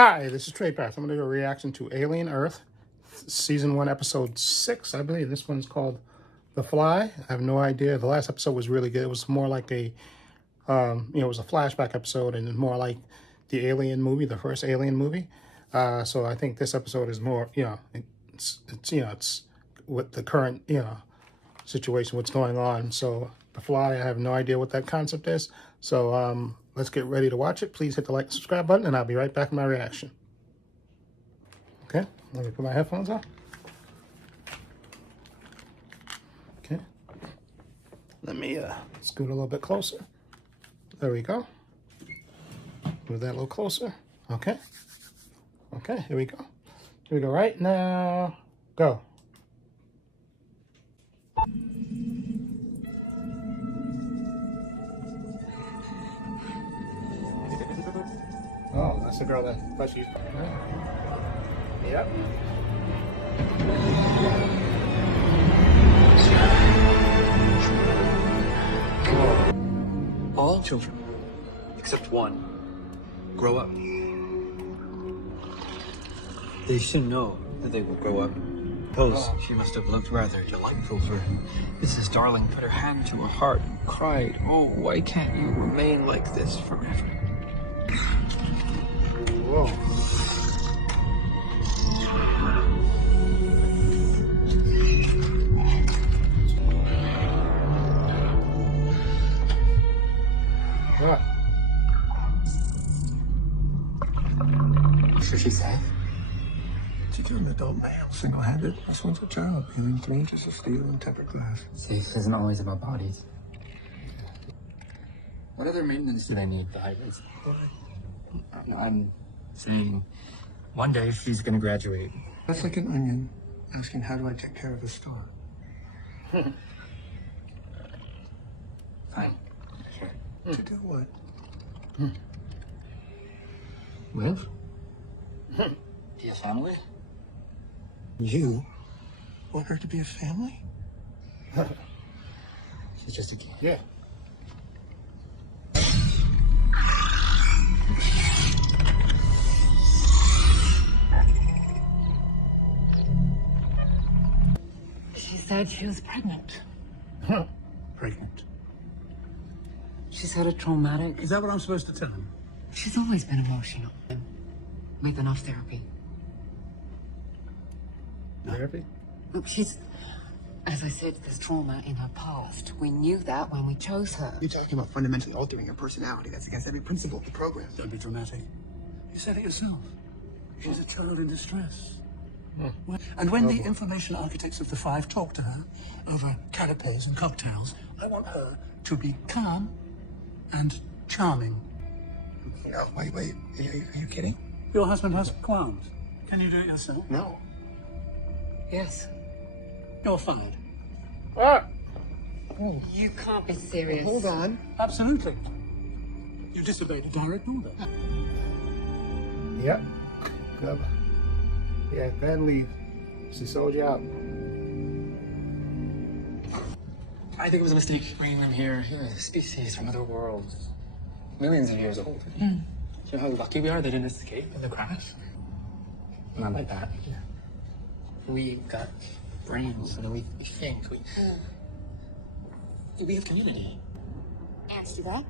Hi, this is Trey Pass. I'm going to do a reaction to Alien Earth, Season 1, Episode 6. I believe this one's called The Fly. I have no idea. The last episode was really good. It was more like a, it was a flashback episode and more like the Alien movie, the first Alien movie. So I think this episode is more, it's what the current, situation, what's going on. So The Fly, I have no idea what that concept is. So let's get ready to watch it. Please hit the like and subscribe button, and I'll be right back with my reaction. Okay, let me put my headphones on. Okay, let me scoot a little bit closer. There we go. Move that a little closer. Okay. Okay, here we go. Here we go right now. Go. Oh, that's the girl that thought she's... Yep. All children, except one, grow up. They should know that they will grow up. Suppose she must have looked rather delightful, for Mrs. Darling put her hand to her heart and cried, "Oh, why can't you remain like this forever?" Whoa. What? Should she say? To kill an adult male, single-handed, this one's a child, using 3 inches of steel and tempered glass. Safe isn't always about bodies. What other maintenance do they need, the hybrids? I'm saying one day she's gonna graduate. That's like an onion asking, how do I take care of a star? Fine. Sure. To do what? Live? Be a family? You want her to be a family? She's just a kid. Yeah. She said she was pregnant. Pregnant. She's had a traumatic... Is that what I'm supposed to tell him? She's always been emotional. With enough therapy. Therapy? Look, she's... As I said, there's trauma in her past. We knew that when we chose her. You're talking about fundamentally altering her personality. That's against every principle of the program. Don't be dramatic. You said it yourself. She's a child in distress. And when the information architects of the Five talk to her over canapes and cocktails, I want her to be calm and charming. No, wait. Are you kidding? Your husband has qualms. Can you do it yourself? No. Yes. You're fired. Ah! You can't be serious. Hold on. Absolutely. You disobeyed a direct order. Yep. Good. Yeah, then leave. She sold you out. I think it was a mistake bringing them here. You're a species from other worlds. Millions of years old. Do you know how lucky we are they didn't escape in the crash? Not like that. We got brains, so that we think. We have community. Ants do that.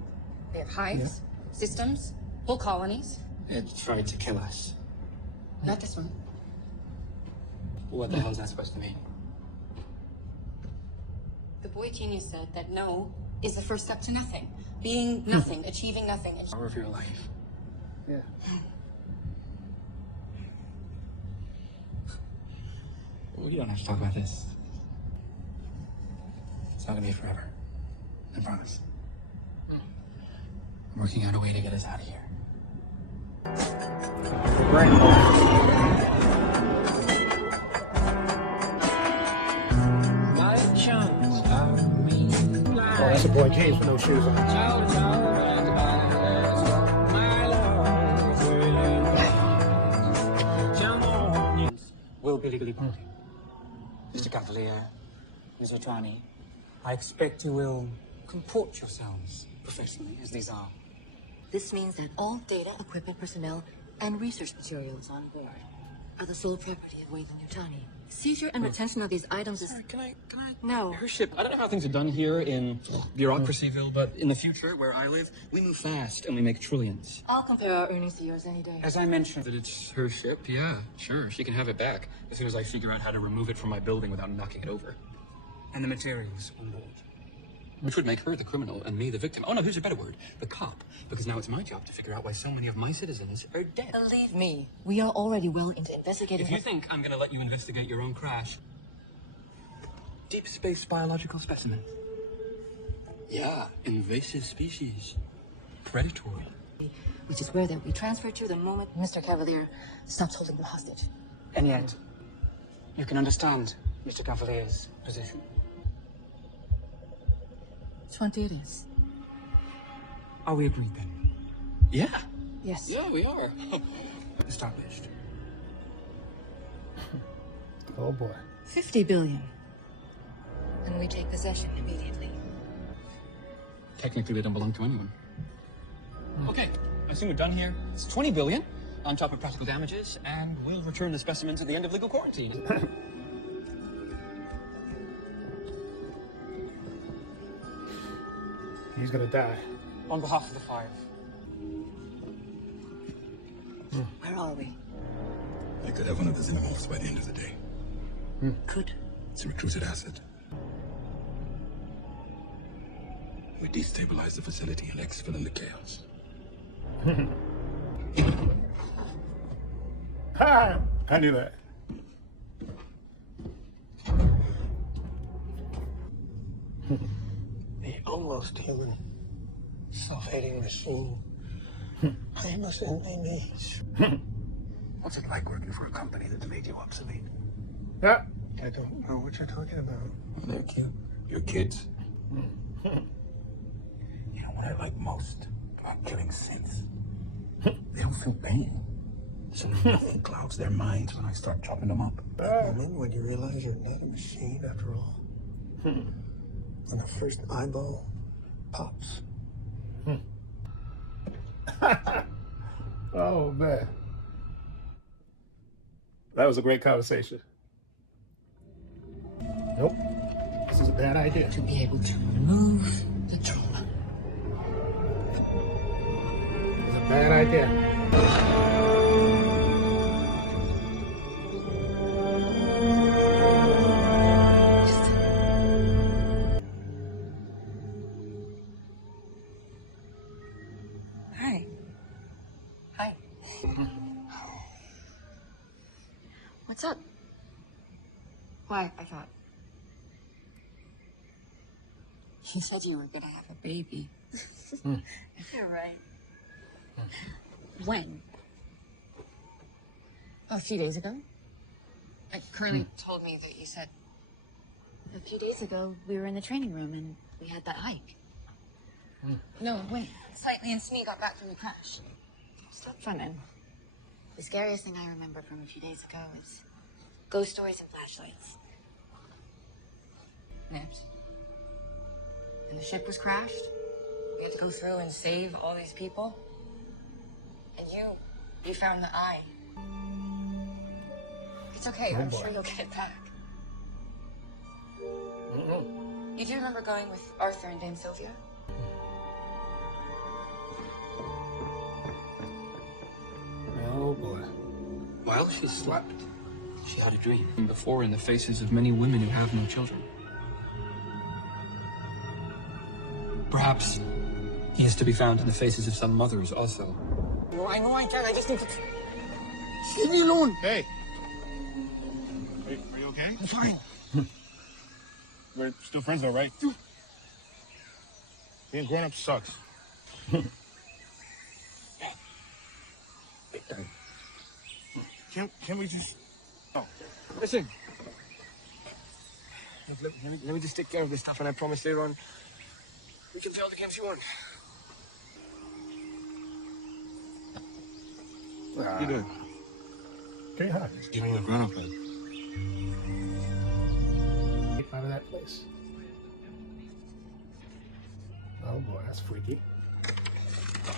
They have hives, systems, whole colonies. It tried to kill us. Not this one. What the hell is that supposed to mean? The boy genius said that no is the first step to nothing. Being nothing, achieving nothing. Power of your life. Yeah. We don't have to talk about this. It's not gonna be forever. I promise. I'm working out a way to get us out of here. Oh, that's a boy James with no shoes on. Will Billy Party. Mr. Cavalier, Ms. Otrani, I expect you will comport yourselves professionally as these are. This means that all data equipment personnel and research materials on board are the sole property of Wayland Yutani. Seizure and retention of these items is... Can I? No. Her ship. I don't know how things are done here in Bureaucracyville, but in the future, where I live, we move fast and we make trillions. I'll compare our earnings to yours any day. As I mentioned that it's her ship, yeah, sure, she can have it back as soon as I figure out how to remove it from my building without knocking it over. And the materials on board. Which would make her the criminal and me the victim. Oh no, here's a better word. The cop. Because now it's my job to figure out why so many of my citizens are dead. Believe me, we are already well into investigating... If you think I'm gonna let you investigate your own crash... Deep space biological specimen. Yeah, invasive species. Predatory. Which is where they'll be transferred to the moment Mr. Cavalier stops holding them hostage. And yet, you can understand Mr. Cavalier's position. 20 it is. Are we agreed then? Yeah. Yes. Yeah, we are. Established. Oh boy. 50 billion. And we take possession immediately. Technically, they don't belong to anyone. Okay, I assume we're done here. It's 20 billion on top of practical damages, and we'll return the specimens at the end of legal quarantine. He's gonna die. On behalf of the five. Where are we? I could have one of the xenomorphs by the end of the day. Could. It's a recruited asset. We destabilize the facility and exfil in the chaos. Ha! I knew that. The almost human, self-hating machine. I must end my knees. What's it like working for a company that's made you obsolete? Yeah. I don't know what you're talking about. They're cute. Your kids. You know what I like most about killing synths? They don't feel pain. So nothing clouds their minds when I start chopping them up. That moment when you realize you're not a machine after all. When the first eyeball pops. Oh man. That was a great conversation. Nope. This is a bad idea. To be able to remove the trauma. It's a bad idea. Hi. Hi. What's up? Why, I thought... You said you were gonna have a baby. You're right. When? A few days ago. Like, Curly told me that you said... A few days ago, we were in the training room and we had that hike. No, when Slightly and Smee got back from the crash. Stop funning. The scariest thing I remember from a few days ago is ghost stories and flashlights. Naps. And the ship was crashed. We had to go through and save all these people. And you found the eye. It's okay, I'm sure you'll get it back. You do remember going with Arthur and Dame Sylvia? Oh boy. While she slept, she had a dream. And before in the faces of many women who have no children. Perhaps he is to be found in the faces of some mothers also. No, I know I can. I just need to... Leave me alone. Hey. Are you okay? I'm fine. We're still friends though, right? Being grown up sucks. Can we just... Oh. Listen. Let me just take care of this stuff, and I promise later on we can play all the games you want. You doing? Okay, hi. Just giving the grown up like. Get out of that place. Oh boy, that's freaky.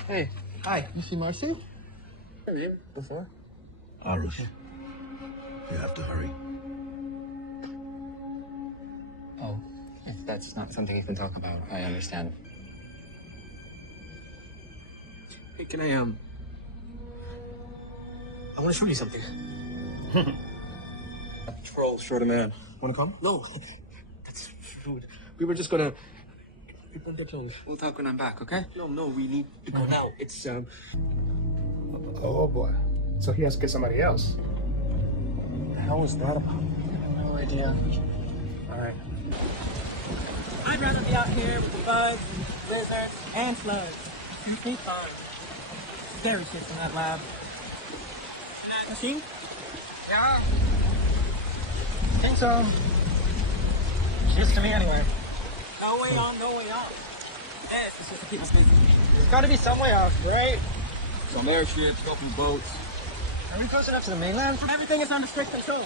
Hey, hi. You see Marcy? you before? Aros, you have to hurry. Oh, if that's not something you can talk about, I understand. Hey, can I want to show you something. Troll, short a man. Wanna come? No, that's rude. We were just gonna. We'll talk when I'm back, okay? No, we need to go now. It's Oh boy. So he has to get somebody else. What the hell was that about? No idea. All right. I'd rather be out here with the bugs, lizards, and slugs. Keep me fine. Very shit in that lab. And that machine? Yeah. Think so. Just to me anyway. No way on, no way off. This is just to keep us busy. There's gotta be some way off, right? Some airships, couple boats. Are we close enough to the mainland? Everything is under strict control.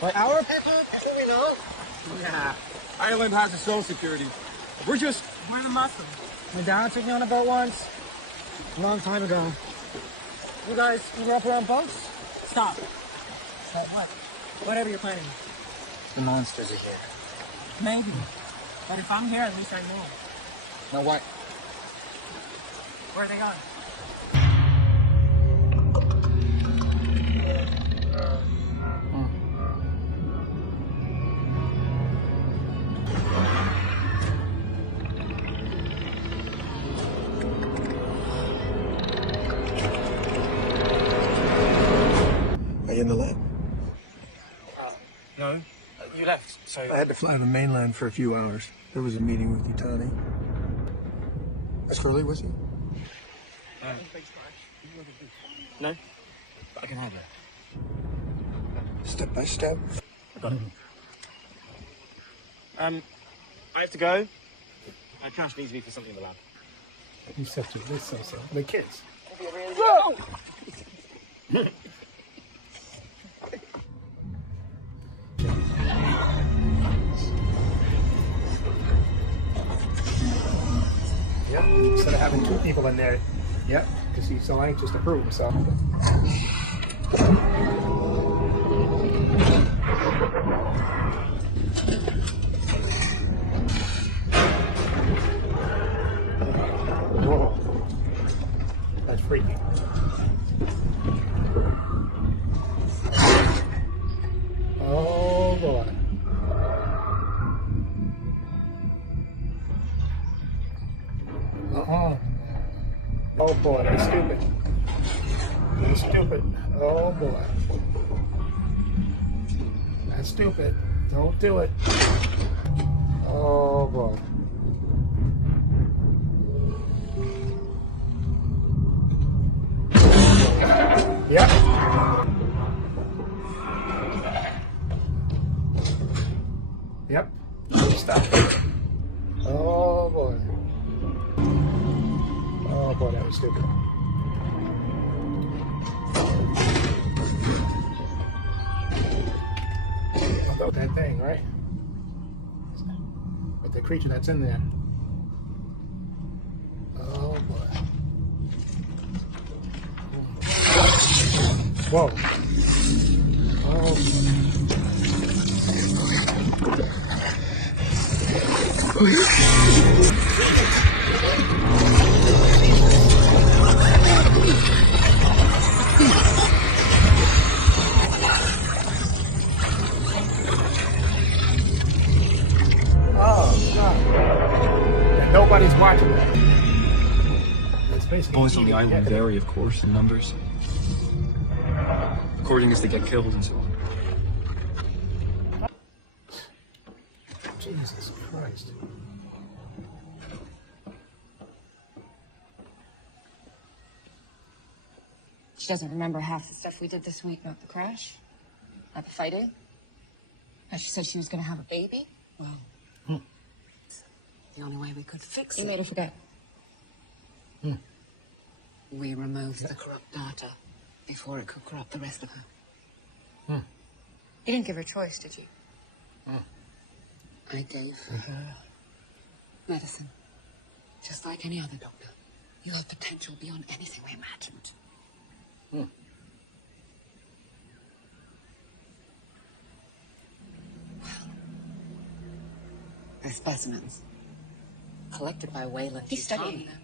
But our people, should we know? Yeah. Island has its own security. We're We're the Muslims. My dad took me on a boat once. A long time ago. You guys grew up around boats? Stop. Stop what? Whatever you're planning. The monsters are here. Maybe. But if I'm here, at least I know. Now what? Where are they going? Are you in the lab? No. You left, so. I had to fly to the mainland for a few hours. There was a meeting with Yutani. Is Curly with you? No. But I can have it. Step by step. I have to go. Cash needs me for something in the lab. He said to this, so the kids. Yep. Instead of having two people in there. Yep. Because he's so anxious to prove himself. Whoa. That's freaky. Oh boy. Oh boy, that's stupid. That's stupid. Oh boy. That's stupid. Don't do it. Oh boy. Yep. Yep. Stop. Oh boy. Oh boy, that was stupid. About that thing, right? But the creature that's in there. Oh boy. Whoa. Oh. Oh, God. And nobody's watching that. It's basically Boys on the island vary, of course, in numbers. According as they get killed and so on. Jesus Christ. She doesn't remember half the stuff we did this week about the crash, about the fighting. And she said she was going to have a baby. Well, the only way we could fix it. You made her forget. We removed the corrupt data before it could corrupt the rest of her. You didn't give her choice, did you? I gave her medicine, just like any other doctor. You have potential beyond anything we imagined. They're specimens. Collected by Wayland. He's studying them.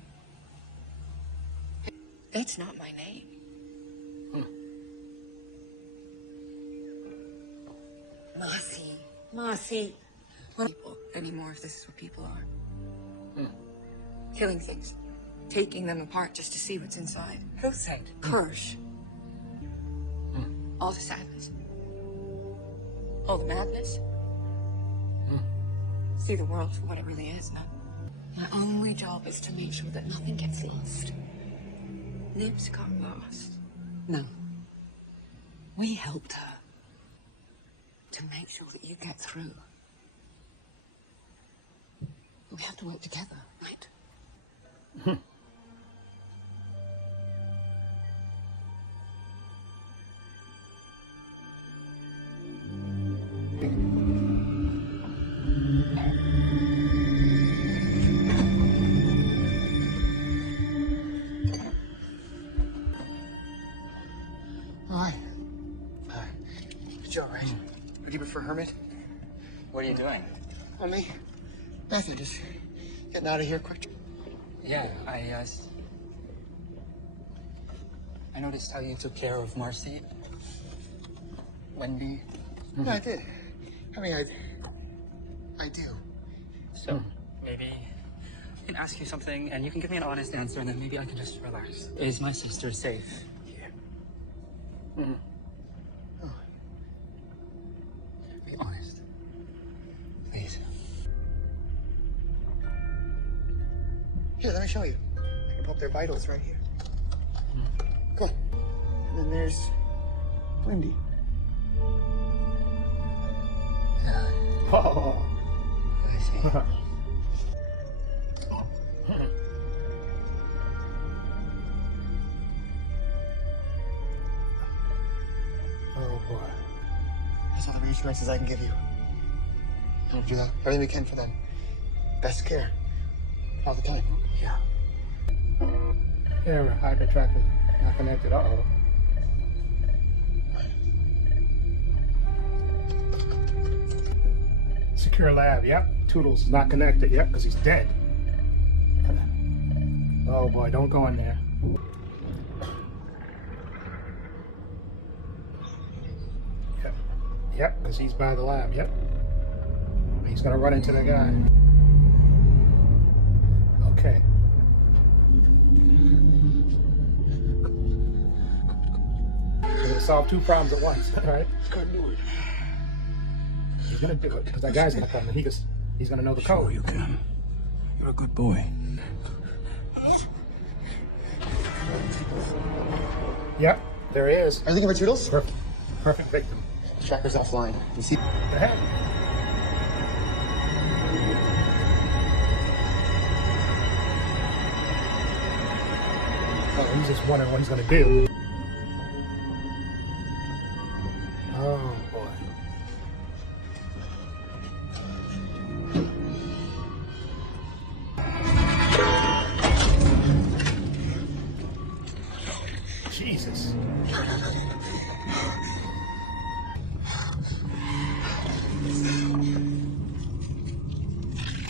It's not my name. Marcy. Well, people anymore if this is what people are. Killing things. Taking them apart just to see what's inside. Who said? Kirsch. All the sadness. All the madness. See the world for what it really is, no? My only job is to make sure that nothing gets lost. Nibs got lost. No. We helped her. To make sure that you get through. We have to work together, right? Hi. Joe, right? Ready for Hermit? What are you doing? Oh, me? Nothing, just getting out of here quick. Yeah, I noticed how you took care of Marcy. Wendy. Yeah, I did. I mean, I do. So, maybe I can ask you something and you can give me an honest answer and then maybe I can just relax. Is my sister safe here? Oh. Be honest. Please. Here, let me show you. I can pull up their vitals right here. Come on. And then there's Wendy. Oh. I see. Oh boy. That's all the reassurances I can give you. We'll do that. Everything we can for them. Best care. All the time. Yeah. Camera, hyper tracker, not connected. Uh-oh. Secure lab, yep. Toodles not connected, yep, because he's dead. Oh boy, don't go in there. Yep, because he's by the lab, yep. He's gonna run into the guy. Okay. We're gonna solve two problems at once, alright? He's gonna do it, because that guy's gonna come and he's gonna know the code. Sure you can. You're a good boy. Yep, there he is. Everything about Toodles? Perfect victim. Tracker's offline. You see? What the heck? Oh, he's just wondering what he's gonna do. Oh boy. Jesus.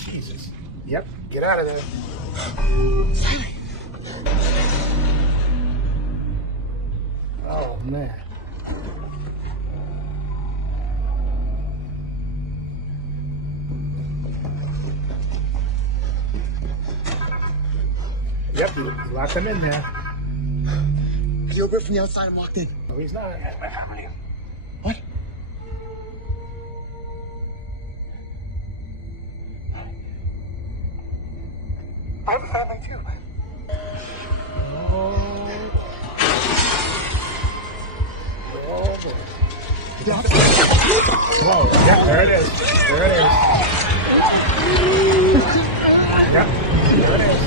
Jesus. Yep, get out of there. Oh man. Yep, you locked him in there. You're good from the outside. I'm locked in. No, he's not. What? I have a family too. Oh boy. Whoa, yeah, there it is. There it is. Yep, there it is.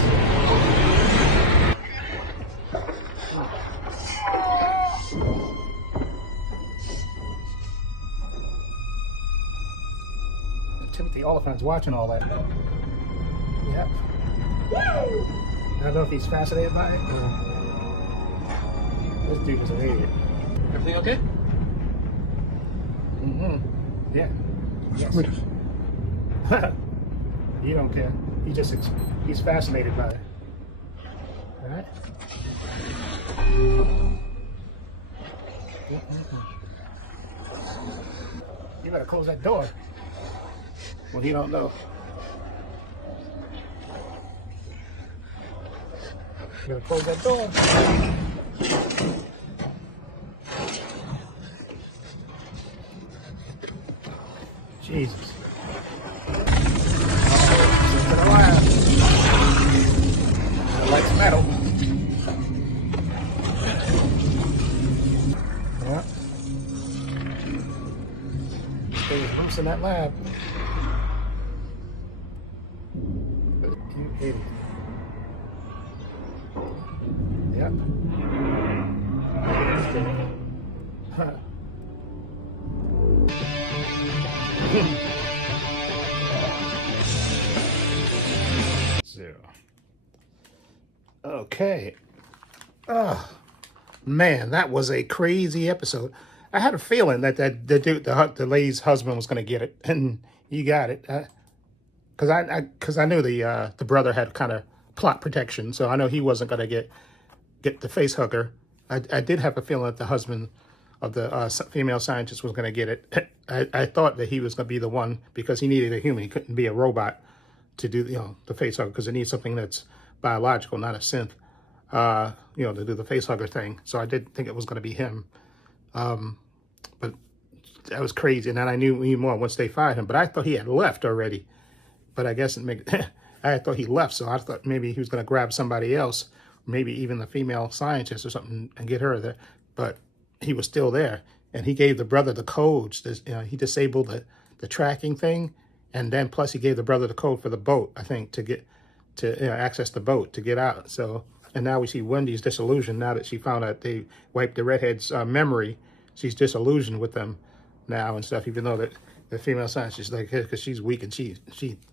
Timothy Oliphant's watching all that. Yep. I don't know if he's fascinated by it or This dude was an idiot. Everything okay? Mm-hmm. Yeah. Yes. Good. He don't care. He's fascinated by it. All right. You better close that door. Well, he don't know. You better close that door. Jesus. To the lab. The light's metal. Yeah. They was loose in that lab. You idiot. Yep. Huh. Zero. Okay. Oh man, that was a crazy episode. I had a feeling that the lady's husband was going to get it, and he got it. Because I knew the brother had kind of plot protection, so I know he wasn't going to get the face hugger. I did have a feeling that the husband of the female scientist was going to get it. I thought that he was going to be the one because he needed a human. He couldn't be a robot to do the face hugger because it needs something that's biological, not a synth. To do the face hugger thing. So I did think it was going to be him. But that was crazy. And then I knew even more once they fired him. But I thought he had left already. But I guess I thought he left. So I thought maybe he was going to grab somebody else, maybe even the female scientist or something, and get her there. But he was still there. And he gave the brother the codes. He disabled the tracking thing. And then plus he gave the brother the code for the boat, I think, to access the boat, to get out. So, and now we see Wendy's disillusioned now that she found out they wiped the redhead's memory. She's disillusioned with them now and stuff, even though that the female scientist is like, because she's weak and she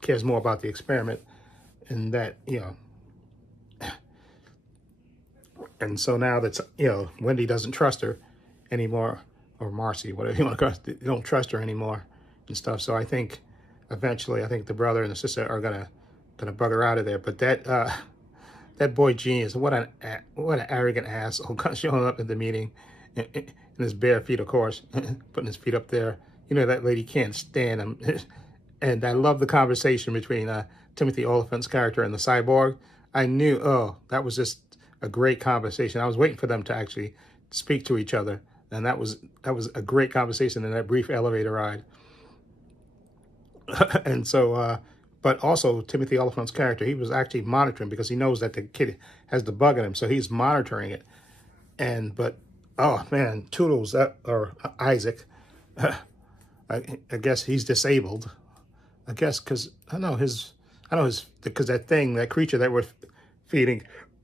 cares more about the experiment and that, and so now that's, Wendy doesn't trust her anymore, or Marcy, whatever you want to call it, they don't trust her anymore and stuff. So I think eventually, the brother and the sister are gonna bug her out of there. But that boy Genius, what an arrogant asshole, showing up at the meeting in his bare feet, of course, putting his feet up there. That lady can't stand him. And I love the conversation between Timothy Oliphant's character and the cyborg. I knew, that was just a great conversation. I was waiting for them to actually speak to each other, and that was a great conversation in that brief elevator ride. And so, but also Timothy Oliphant's character, he was actually monitoring because he knows that the kid has the bug in him, so he's monitoring it. But oh man, Toodles, or Isaac, I guess he's disabled. I guess because because that creature that we're feeding,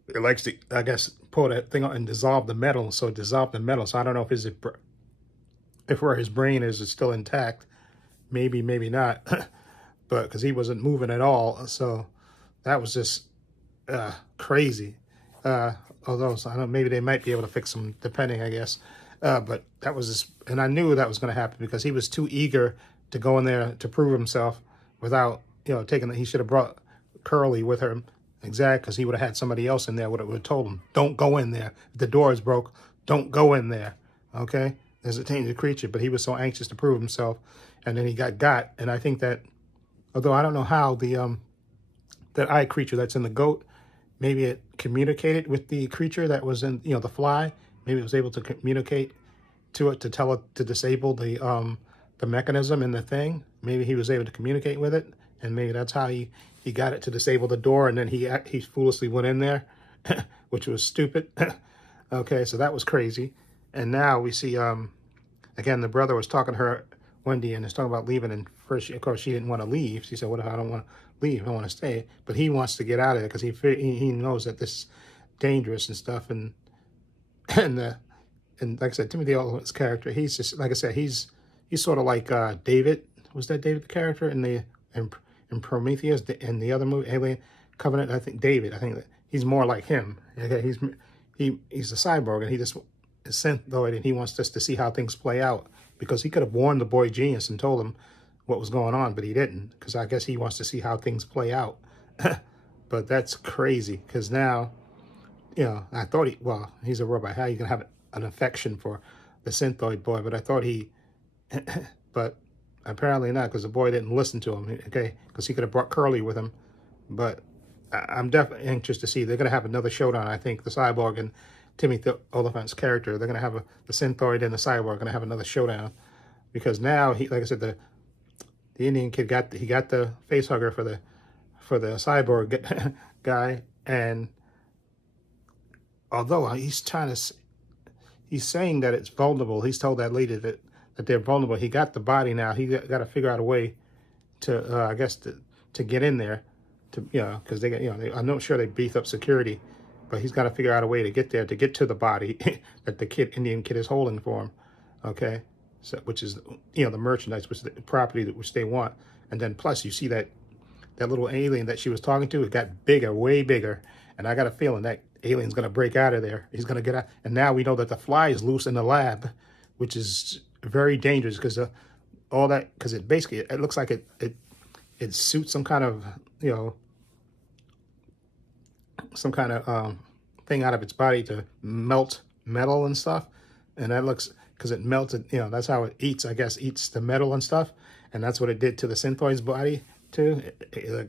it likes to, I guess, pull that thing out and dissolve the metal. So it dissolved the metal. So I don't know if where his brain is still intact. Maybe not, but because he wasn't moving at all. So that was just crazy. Although so I don't know, maybe they might be able to fix him, depending, I guess. But that was just, and I knew that was going to happen because he was too eager to go in there to prove himself without, he should have brought Curly with him. Exactly, because he would have had somebody else in there would have told him, don't go in there. If the door is broke, don't go in there. Okay? There's a dangerous creature, but he was so anxious to prove himself. And then he got, and I think that, although I don't know how that eye creature that's in the goat, maybe it communicated with the creature that was in, the fly. Maybe it was able to communicate to it to tell it to disable the mechanism in the thing. Maybe he was able to communicate with it, and maybe that's how he got it to disable the door. And then he foolishly went in there, which was stupid. Okay, so that was crazy. And now we see again the brother was talking to her, Wendy, and is talking about leaving. And first, of course, she didn't want to leave. She said, "What if I don't want to leave? I want to stay." But he wants to get out of there because he knows that this is dangerous and stuff. And like I said, Timothy Oliphant's character, he's just, like I said, he's sort of like David. Was that David the character in Prometheus and the other movie, Alien Covenant? I think David. I think that he's more like him. Okay, he's a cyborg, and he just synthoid, and he wants us to see how things play out, because he could have warned the boy genius and told him what was going on, but he didn't, because I guess he wants to see how things play out. But that's crazy, because now, you know, I thought he's a robot. How you gonna have an affection for the synthoid boy? But I thought but apparently not, because the boy didn't listen to him. Okay, because he could have brought Curly with him. But I'm definitely anxious to see. They're gonna have another showdown. I think the cyborg and Timothy Oliphant's character. They're gonna have the synthoid and the cyborg are gonna have another showdown, because now like I said, the Indian kid got the face hugger for the cyborg guy, and although he's saying that it's vulnerable, he's told that lady that they're vulnerable. He got the body now. He got to figure out a way to, I guess, to get in there, to, you know, because I'm not sure they beef up security, but he's got to figure out a way to get there, to get to the body that the Indian kid is holding for him. Okay, so which is, you know, the merchandise, which is the property which they want, and then plus you see that little alien that she was talking to, it got bigger, way bigger, and I got a feeling that alien's gonna break out of there. He's gonna get out, and now we know that the fly is loose in the lab, which is very dangerous, because all that, because it basically, it looks like it suits some kind of, you know, some kind of thing out of its body to melt metal and stuff, and that looks, because it melted, you know, that's how it eats, I guess, eats the metal and stuff, and that's what it did to the synthoid's body too.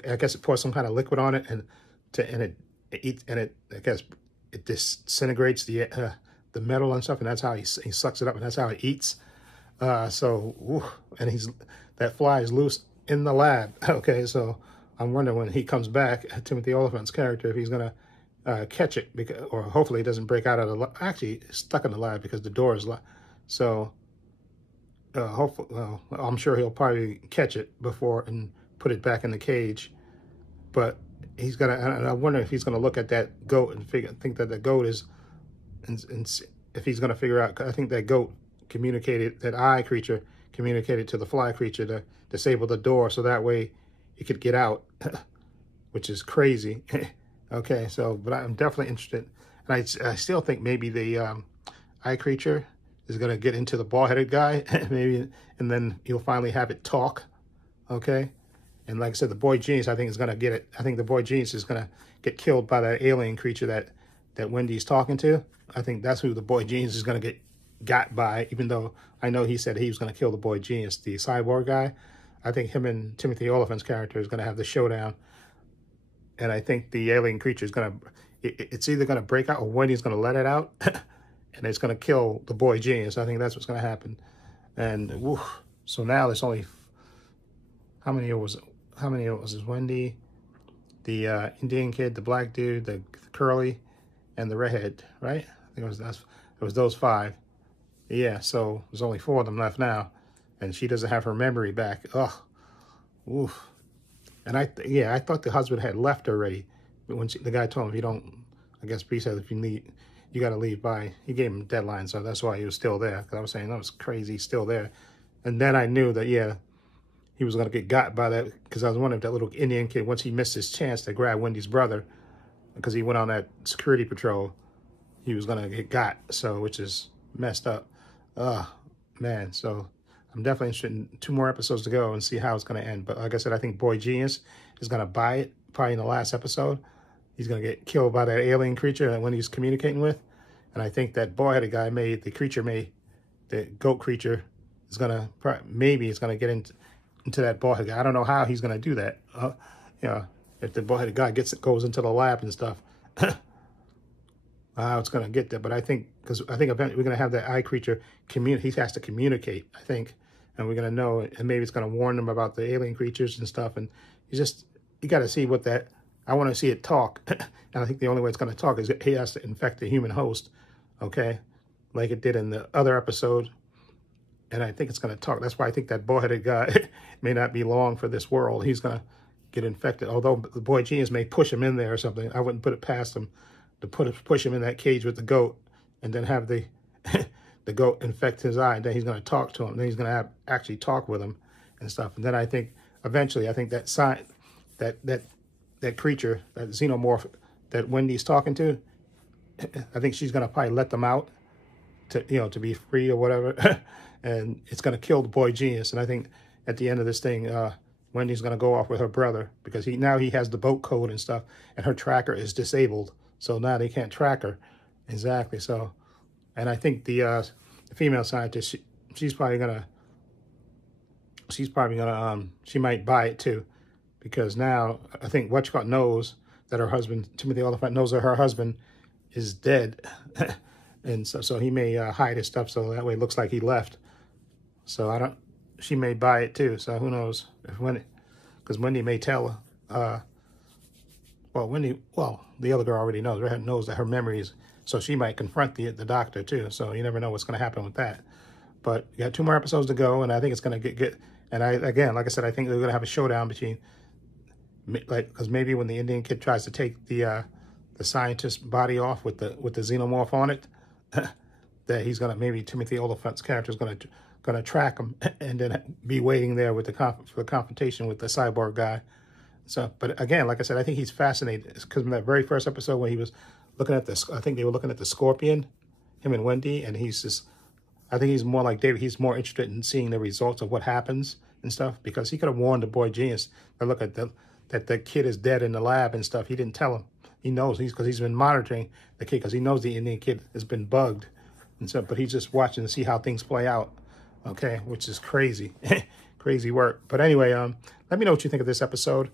I guess it pours some kind of liquid on it, and it eats, and I guess it disintegrates the metal and stuff, and that's how he sucks it up, and that's how it eats. And that fly is loose in the lab. Okay, so I'm wondering when he comes back, Timothy Oliphant's character, if he's gonna catch it, because, or hopefully it doesn't break out of the lab. Actually, it's stuck in the lab because the door is locked. So hopefully, I'm sure he'll probably catch it before and put it back in the cage. But he's gonna, and I wonder if he's gonna look at that goat and think that the goat is, and if he's gonna figure out. I think that goat communicated, that eye creature communicated to the fly creature to disable the door, so that way it could get out, which is crazy. Okay, so, but I'm definitely interested, and I still think maybe the eye creature is gonna get into the bald-headed guy, maybe, and then you'll finally have it talk. Okay. And like I said, the boy genius, I think, is going to get it. I think the boy genius is going to get killed by that alien creature that Wendy's talking to. I think that's who the boy genius is going to get got by, even though I know he said he was going to kill the boy genius, the cyborg guy. I think him and Timothy Oliphant's character is going to have the showdown. And I think the alien creature is going to, it's either going to break out or Wendy's going to let it out. And it's going to kill the boy genius. I think that's what's going to happen. And so now there's only, how many it was? Wendy, the Indian kid, the black dude, the curly, and the redhead, right? I think it was those 5. Yeah, so there's only 4 of them left now, and she doesn't have her memory back. Ugh, oof. And I thought the husband had left already, but when the guy told him, if you don't, I guess Bree said, if you leave, you got to leave by. He gave him a deadline, so that's why he was still there. Because I was saying that was crazy, he's still there, and then I knew that he was going to get got by that, because I was wondering if that little Indian kid, once he missed his chance to grab Wendy's brother, because he went on that security patrol, he was going to get got, so, which is messed up. Man, so I'm definitely interested in 2 more episodes to go and see how it's going to end. But like I said, I think Boy Genius is going to buy it, probably in the last episode. He's going to get killed by that alien creature that when he's communicating with. And I think that boy-headed guy the goat creature, is going to, maybe it's going to get into that bald-headed guy. I don't know how he's going to do that. If the bald-headed guy goes into the lab and stuff, how it's going to get there. But I think, because I think eventually we're going to have that eye creature he has to communicate, I think, and we're going to know, and maybe it's going to warn them about the alien creatures and stuff. And you got to see what that. I want to see it talk, and I think the only way it's going to talk is he has to infect the human host, okay, like it did in the other episode. And I think it's going to talk. That's why I think that bald-headed guy may not be long for this world. He's going to get infected. Although the boy genius may push him in there or something, I wouldn't put it past him to push him in that cage with the goat, and then have the the goat infect his eye. And then he's going to talk to him. Then he's going to actually talk with him and stuff. And then I think eventually, I think that that creature, that xenomorph that Wendy's talking to, I think she's going to probably let them out to be free or whatever, and it's gonna kill the boy genius. And I think at the end of this thing, Wendy's gonna go off with her brother because he has the boat code and stuff, and her tracker is disabled, so now they can't track her. Exactly. So, and I think the female scientist, she might buy it too, because now I think Whatchcott knows that her husband, Timothy Oliphant, knows that her husband is dead. And so he may hide his stuff so that way it looks like he left. So she may buy it too. So who knows if because Wendy may tell the other girl already knows that her memories, so she might confront the doctor too. So you never know what's going to happen with that. But you got 2 more episodes to go, and I think it's going to get. And like I said, I think they're going to have a showdown between, because maybe when the Indian kid tries to take the scientist's body off with the xenomorph on it, that he's gonna, maybe Timothy Oliphant's character is gonna track him and then be waiting there with for the confrontation with the cyborg guy. So, but again, like I said, I think he's fascinated because in that very first episode when he was looking at I think they were looking at the scorpion, him and Wendy, and I think he's more like David. He's more interested in seeing the results of what happens and stuff, because he could have warned the boy genius to look at that the kid is dead in the lab and stuff. He didn't tell him. He knows because he's been monitoring the kid, because he knows the Indian kid has been bugged and stuff. But he's just watching to see how things play out. Okay, which is crazy, crazy work. But anyway, let me know what you think of this episode,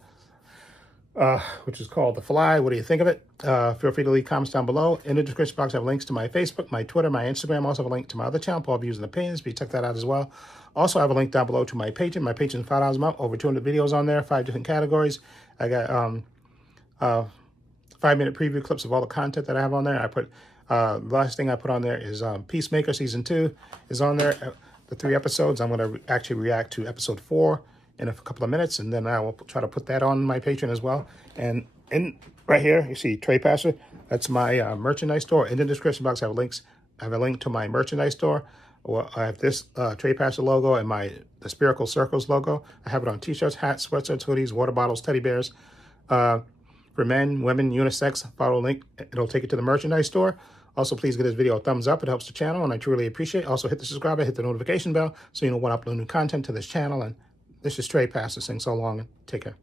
which is called The Fly. What do you think of it? Feel free to leave comments down below. In the description box, I have links to my Facebook, my Twitter, my Instagram. I also have a link to my other channel, Paul Views and Opinions. Please check that out as well. Also, I have a link down below to my Patreon. My Patreon's $5 a month, over 200 videos on there, 5 different categories. I got 5-minute preview clips of all the content that I have on there. I put the last thing I put on there is Peacemaker Season 2 is on there. The 3 episodes. I'm going to actually react to episode 4 in a couple of minutes, and then I will try to put that on my Patreon as well. And right here, you see Tray Passer. That's my merchandise store. In the description box, I have links. I have a link to my merchandise store. Well, I have this Tray Passer logo and the Spherical Circles logo. I have it on t-shirts, hats, sweatshirts, hoodies, water bottles, teddy bears. For men, women, unisex, follow the link. It'll take you to the merchandise store. Also, please give this video a thumbs up. It helps the channel, and I truly appreciate it. Also, hit the subscribe button, hit the notification bell, so you know when I upload new content to this channel. And this is Tray Passer saying so long, and take care.